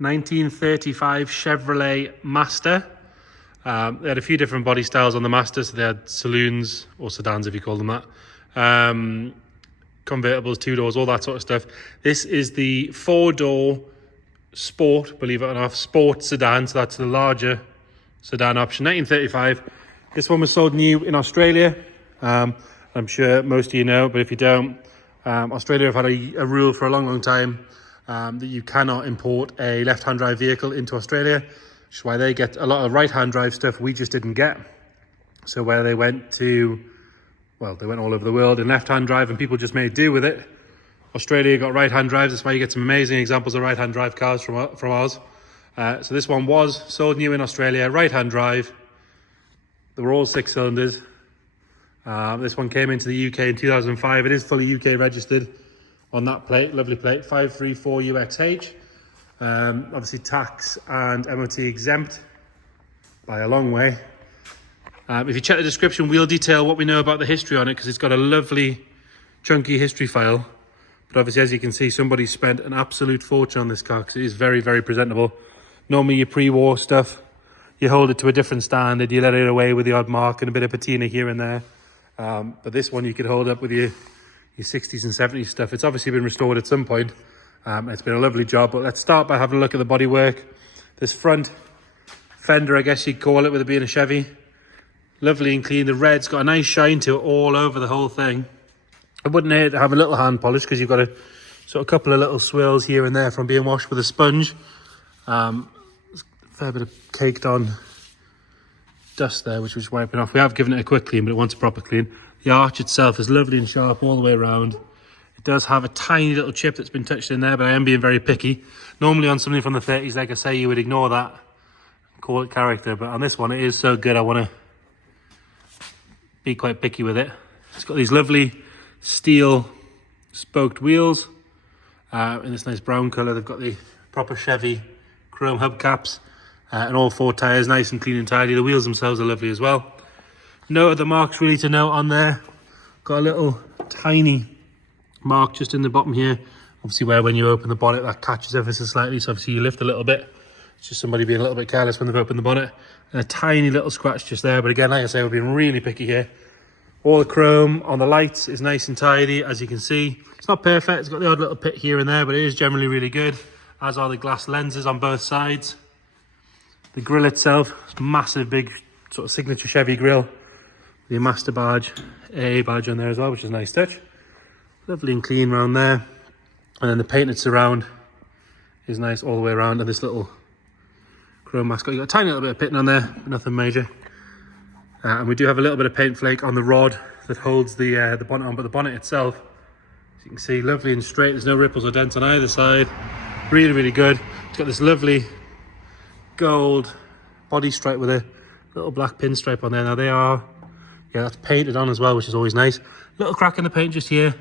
1935 Chevrolet Master. They had a few different body styles on the Master, so they had saloons, or sedans if you call them that, convertibles, 2 doors, all that sort of stuff. This is the 4-door Sport, believe it or not, Sport Sedan, so that's the larger sedan option. 1935. This one was sold new in Australia. I'm sure most of you know, but if you don't, Australia have had a rule for a long time that you cannot import a left-hand drive vehicle into Australia, which is why they get a lot of right-hand drive stuff we just didn't get. So where they went to, well, they went all over the world in left-hand drive and people just made do with it. Australia got right-hand drives. That's why you get some amazing examples of right-hand drive cars from ours. So this one was sold new in Australia, right-hand drive. They were all 6 cylinders. This one came into the UK in 2005. It is fully UK registered on that plate, lovely plate, 534UXH. Obviously tax and MOT exempt by a long way. If you check the description, we'll detail what we know about the history on it, because it's got a lovely chunky history file. But obviously, as you can see, somebody spent an absolute fortune on this car, because it is very, very presentable. Normally your pre-war stuff, you hold it to a different standard, you let it away with the odd mark and a bit of patina here and there. But this one you could hold up with your 60s and 70s stuff. It's obviously been restored at some point. It's been a lovely job, but let's start by having a look at the bodywork. This front fender, I guess you'd call it, with it being a Chevy. Lovely and clean. The red's got a nice shine to it all over the whole thing. I wouldn't hate to have a little hand polish, because you've got a sort of couple of little swirls here and there from being washed with a sponge. A fair bit of caked on dust there, which was wiping off. We have given it a quick clean, but it wants a proper clean. The arch itself is lovely and sharp all the way around. It does have a tiny little chip that's been touched in there, but I am being very picky. Normally on something from the 30s, like I say, you would ignore that and call it character, but on this one it is so good I want to be quite picky with it. It's got these lovely steel spoked wheels in this nice brown colour. They've got the proper Chevy chrome hubcaps and all 4 tyres nice and clean and tidy. The wheels themselves are lovely as well. No other marks really to note on there. Got a little tiny mark just in the bottom here, obviously where when you open the bonnet that catches ever so slightly, so obviously you lift a little bit. It's just somebody being a little bit careless when they've opened the bonnet. And a tiny little scratch just there, but again, like I say, we're being really picky here. All the chrome on the lights is nice and tidy, as you can see. It's not perfect, it's got the odd little pit here and there, but it is generally really good, as are the glass lenses on both sides. The grille itself is massive, big sort of signature Chevy grille. The Master badge, AA badge on there as well, which is a nice touch. Lovely and clean around there. And then the painted surround is nice all the way around, and this little chrome mascot. You've got a tiny little bit of pitting on there, but nothing major. And we do have a little bit of paint flake on the rod that holds the bonnet on, but the bonnet itself, as you can see, lovely and straight. There's no ripples or dents on either side. Really, really good. It's got this lovely gold body stripe with a little black pinstripe on there. Now they are, yeah, that's painted on as well, which is always nice. Little crack in the paint just here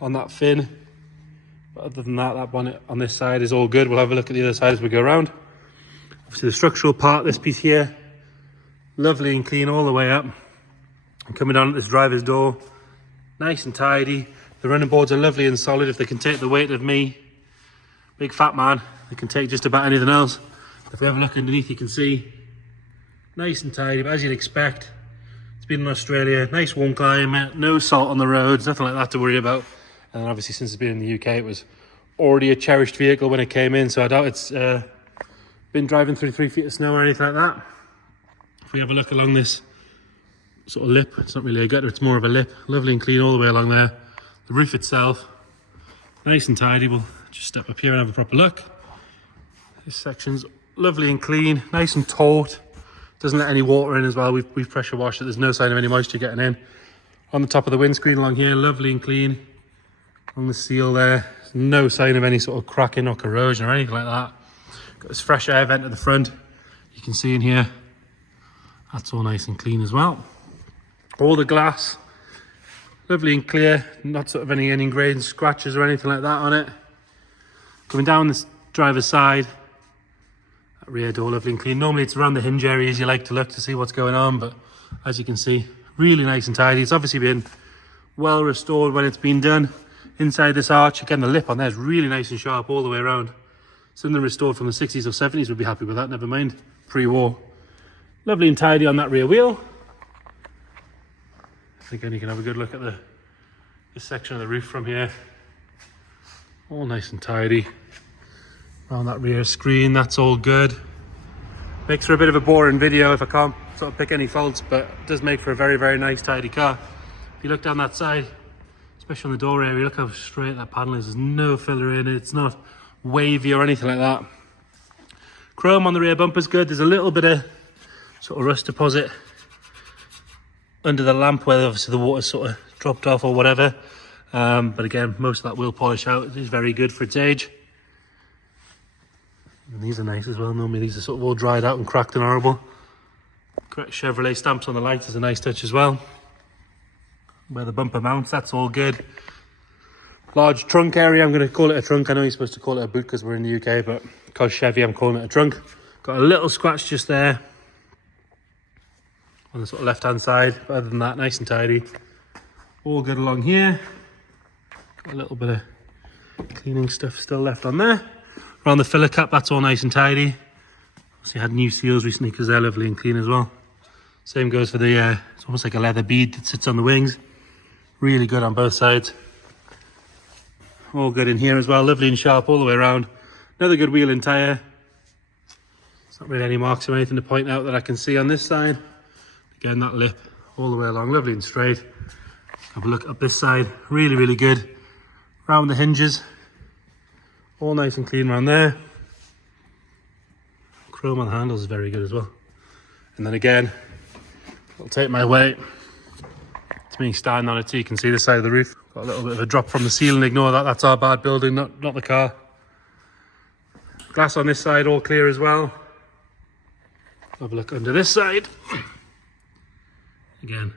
on that fin. But other than that, that bonnet on this side is all good. We'll have a look at the other side as we go around. Obviously the structural part, this piece here, lovely and clean all the way up. And coming down at this driver's door, nice and tidy. The running boards are lovely and solid. If they can take the weight of me, big fat man, they can take just about anything else. If we have a look underneath, you can see, nice and tidy, but as you'd expect, it's been in Australia, nice warm climate, no salt on the roads, nothing like that to worry about. And then obviously since it's been in the UK, it was already a cherished vehicle when it came in, so I doubt it's been driving through 3 feet of snow or anything like that. If we have a look along this sort of lip, it's not really a gutter, it's more of a lip, lovely and clean all the way along there. The roof itself, nice and tidy. We'll just step up here and have a proper look. This section's lovely and clean, nice and taut. Doesn't let any water in as well. We've pressure washed it. There's no sign of any moisture getting in. On the top of the windscreen along here, lovely and clean. On the seal there, there's no sign of any sort of cracking or corrosion or anything like that. Got this fresh air vent at the front. You can see in here, that's all nice and clean as well. All the glass, lovely and clear. Not sort of any ingrained scratches or anything like that on it. Coming down this driver's side, rear door lovely and clean. Normally it's around the hinge areas you like to look to see what's going on, but as you can see, really nice and tidy. It's obviously been well restored when it's been done. Inside this arch, again, the lip on there is really nice and sharp all the way around. Something restored from the 60s or 70s would be happy with that, never mind pre-war. Lovely and tidy on that rear wheel. Again, you can have a good look at this section of the roof from here. All nice and tidy. On that rear screen, that's all good. Makes for a bit of a boring video if I can't sort of pick any faults, but it does make for a very, very nice, tidy car. If you look down that side, especially on the door area, look how straight that panel is. There's no filler in it. It's not wavy or anything like that. Chrome on the rear bumper's good. There's a little bit of sort of rust deposit under the lamp where obviously the water's sort of dropped off or whatever. But again, most of that will polish out. It is very good for its age. And these are nice as well. Normally these are sort of all dried out and cracked and horrible. Correct Chevrolet stamps on the lights is a nice touch as well. Where the bumper mounts, that's all good. Large trunk area, I'm going to call it a trunk. I know you're supposed to call it a boot because we're in the UK, but because Chevy, I'm calling it a trunk. Got a little scratch just there on the sort of left hand side, but other than that, nice and tidy. All good along here. Got a little bit of cleaning stuff still left on there. Around the filler cap, that's all nice and tidy. Obviously had new seals recently because they're lovely and clean as well. Same goes for the, it's almost like a leather bead that sits on the wings. Really good on both sides. All good in here as well, lovely and sharp all the way around. Another good wheel and tyre. There's not really any marks or anything to point out that I can see on this side. Again, that lip all the way along, lovely and straight. Have a look up this side, really, really good. Around the hinges, all nice and clean around there. Chrome on the handles is very good as well. And then again, I'll take my weight. It's me standing on it so you can see the side of the roof. Got a little bit of a drop from the ceiling, ignore that, that's our bad building, not the car. Glass on this side, all clear as well. Have a look under this side. Again,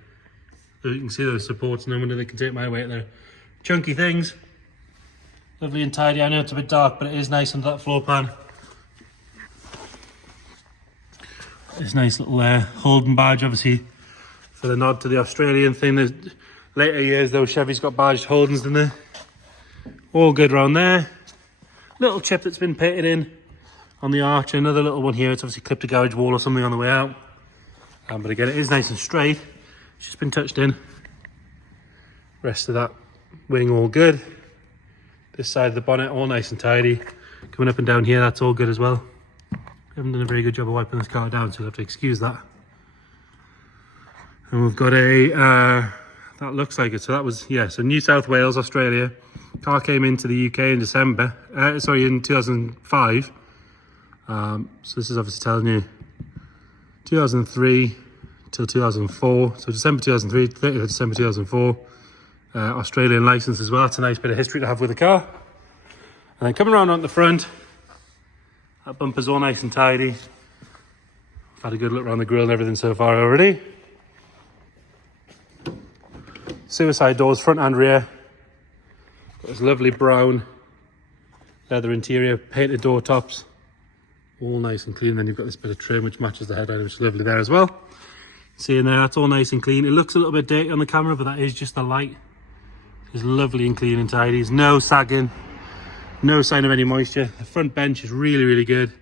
you can see those supports, no wonder they can take my weight there. Chunky things. Lovely and tidy. I know it's a bit dark, but it is nice under that floor plan. This nice little Holden badge, obviously, for the nod to the Australian thing. There's later years, though, Chevy's got badged Holdens, didn't they? All good around there. Little chip that's been painted in on the arch. Another little one here. It's obviously clipped a garage wall or something on the way out. But again, it is nice and straight. It's just been touched in. Rest of that wing all good. This side of the bonnet all nice and tidy. Coming up and down here, that's all good as well. Haven't done a very good job of wiping this car down, so you'll have to excuse that. And we've got a, that looks like it. So that was, yeah, so New South Wales, Australia. Car came into the UK in December, in 2005. So this is obviously telling you 2003 till 2004. So December 2003, 30th of December 2004. Australian license as well. That's a nice bit of history to have with the car. And then coming around on the front, that bumper's all nice and tidy. I've had a good look around the grille and everything so far already. Suicide doors, front and rear. Got this lovely brown leather interior, painted door tops. All nice and clean. Then you've got this bit of trim which matches the headlight, which is lovely there as well. See in there, that's all nice and clean. It looks a little bit dirty on the camera, but that is just the light. It's lovely and clean and tidy. There's no sagging, no sign of any moisture. The front bench is really, really good.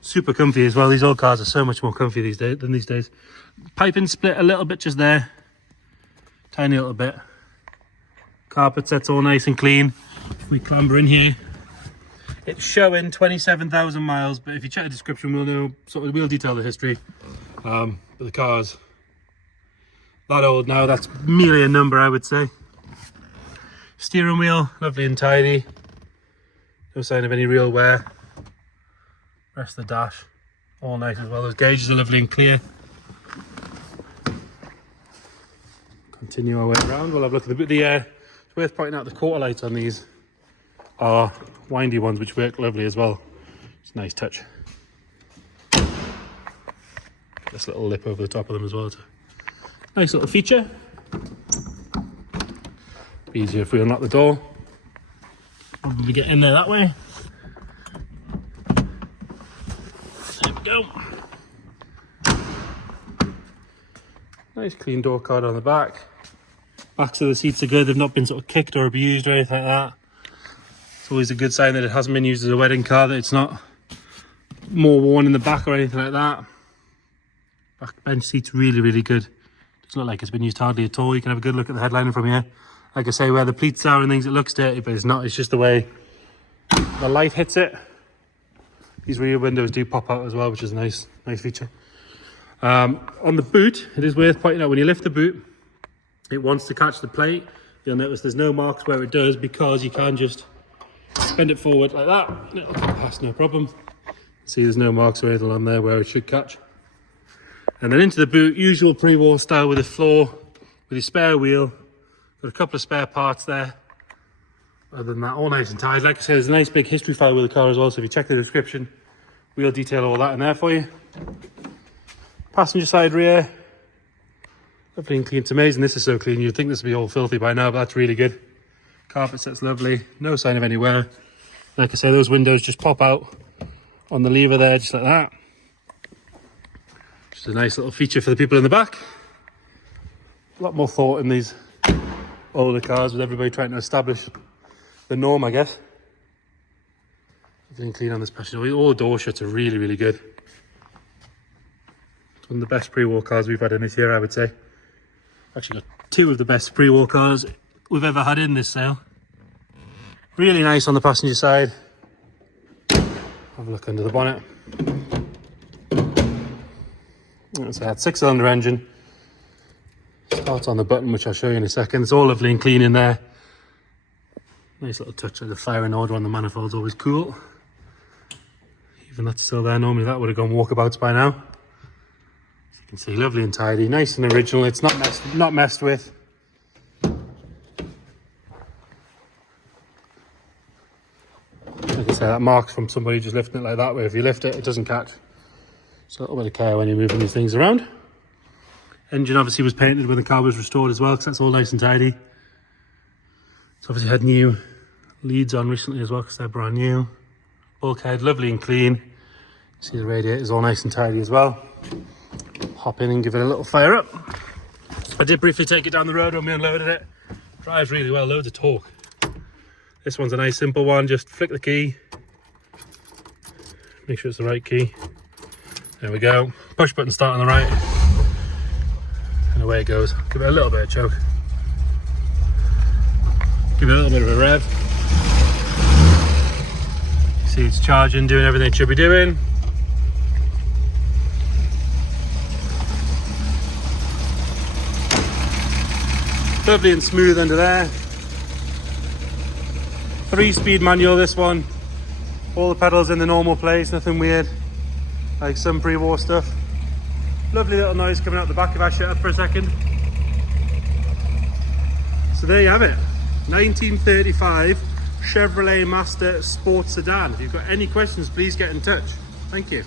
Super comfy as well. These old cars are so much more comfy these days. Piping split a little bit just there. Tiny little bit. Carpet set's all nice and clean. If we clamber in here, it's showing 27,000 miles, but if you check the description, we'll know, we'll detail the history. But the car's that old now, that's merely a number, I would say. Steering wheel, lovely and tidy. No sign of any real wear. Rest of the dash, all nice as well. Those gauges are lovely and clear. Continue our way around. We'll have a look at it's worth pointing out the quarter lights on these are windy ones, which work lovely as well. It's a nice touch. This little lip over the top of them as well. It's a nice little feature. Be easier if we unlock the door. Probably get in there that way. There we go. Nice clean door card on the back. Backs of the seats are good. They've not been sort of kicked or abused or anything like that. It's always a good sign that it hasn't been used as a wedding car, that it's not more worn in the back or anything like that. Back bench seat's really, really good. Doesn't look like it's been used hardly at all. You can have a good look at the headliner from here. Like I say, where the pleats are and things, it looks dirty, but it's not. It's just the way the light hits it. These rear windows do pop out as well, which is a nice feature. On the boot, it is worth pointing out, when you lift the boot, it wants to catch the plate. You'll notice there's no marks where it does, because you can just bend it forward like that, and it'll come past no problem. See, there's no marks or anything on there where it should catch. And then into the boot, usual pre-war style with a floor, with your spare wheel. Got a couple of spare parts there. Other than that, all nice and tight. Like I said, there's a nice big history file with the car as well, so if you check the description, we'll detail all that in there for you. Passenger side rear, lovely and clean. It's amazing this is so clean. You'd think this would be all filthy by now, but that's really good. Carpet set's lovely, no sign of any wear. Like I say, those windows just pop out on the lever there, just like that. Just a nice little feature for the people in the back. A lot more thought in these older cars, with everybody trying to establish the norm, I guess. Everything clean on this passenger. All the door shuts are really, really good. It's one of the best pre-war cars we've had in this year, I would say. Actually got two of the best pre-war cars we've ever had in this sale. Really nice on the passenger side. Have a look under the bonnet. It's a 6-cylinder engine. Starts on the button, which I'll show you in a second. It's all lovely and clean in there. Nice little touch of the firing order on the manifold's always cool. Even that's still there. Normally that would have gone walkabouts by now. As you can see, lovely and tidy, nice and original. It's not messed with. Like I say, that marks from somebody just lifting it like that, where if you lift it, it doesn't catch. So a little bit of care when you're moving these things around. Engine obviously was painted when the car was restored as well, because that's all nice and tidy. It's obviously had new leads on recently as well, because they're brand new. Bulkhead, lovely and clean. See the radiator is all nice and tidy as well. Hop in and give it a little fire up. I did briefly take it down the road when we unloaded it. Drives really well, loads of torque. This one's a nice simple one, just flick the key. Make sure it's the right key. There we go. Push button start on the right. And away it goes. Give it a little bit of choke. Give it a little bit of a rev. See it's charging, doing everything it should be doing. Lovely and smooth under there. 3-speed manual, this one. All the pedals in the normal place, nothing weird like some pre-war stuff. Lovely little noise coming out the back if I shut up for a second. So there you have it, 1935 Chevrolet Master Sport Sedan. If you've got any questions, please get in touch. Thank you.